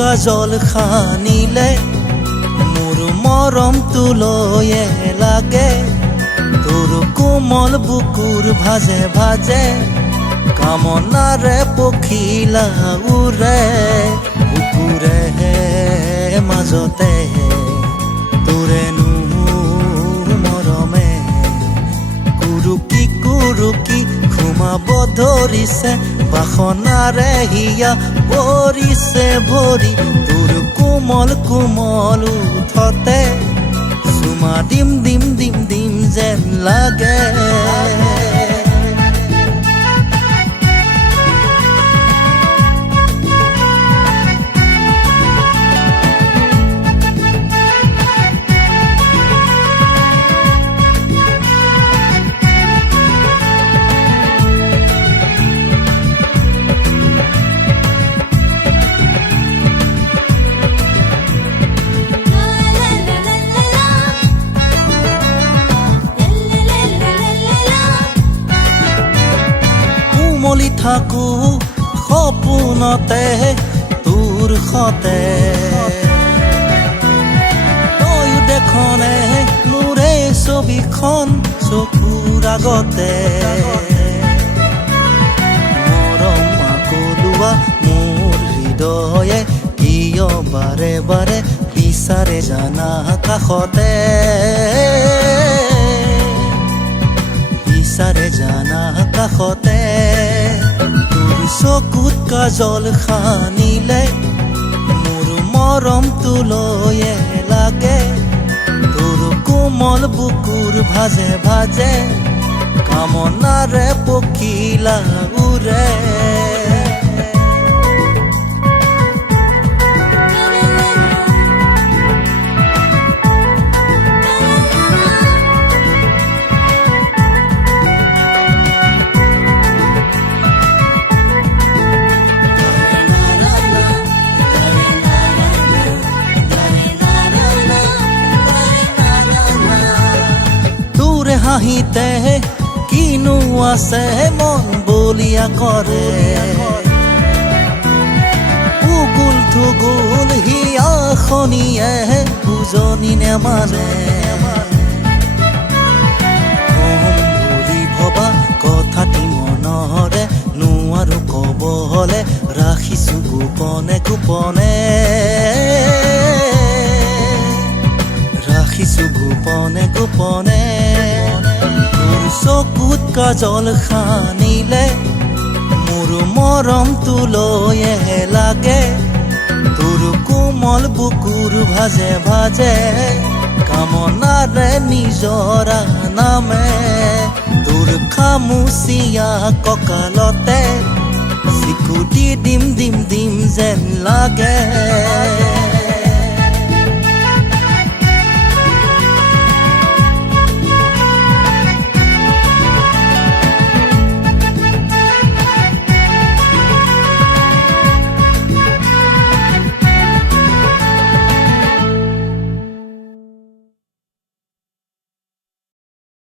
কাজল খানিলে মোৰ মৰম তুলয়ে লাগে তোৰ কোমল বুকুৰ ভাজে ভাজে কামনাৰে পখিলা উৰে বুকুৰে মাজতে তোৰেনো মৰমে কুৰুকি কুৰুকি ঘুমাব ধৰিছে বাসনাৰে হিয়া পৰিছে ভৰি তোৰ কোমল কোমল উঠতে চুমা দিম দিম দিম দিম যেন লাগে মলি থাকো সপোনতে তোৰ সতে তয়ো দেখনে মোৰে ছবিখন চকুৰ আগতে মৰম আকলোৱা মোৰ হৃদয়ে কিয় বাৰে বাৰে বিচাৰে জানা কাষতে বিচাৰে জানা কাষতে তোৰ চকুত কাজল খানিলে মোৰ মৰম তুলয়ে লাগে তোৰ কোমল বুকুৰ ভাজে ভাজে কামনাৰে পখিলা উৰে হাঁহিতে কিনো আছে মন বলিয়া কৰে উগুল থুগুল হিয়া খনিয়ে বুজনি নেমানে বুলি ভবা কথাটি মনৰে নোৱাৰো কব হলে ৰাখিছো গোপনে গোপনে ৰাখিছো গোপনে গোপনে তোৰ চকুত কাজল খানিলে মোৰ মৰম তুলয়ে লাগে তোৰ কোমল বুকুৰ ভাজে ভাজে কামনাৰে নিজৰা নামে তোৰ খামুচিয়া কঁকালতে চিকুটি দিম দিম দিম যেন লাগে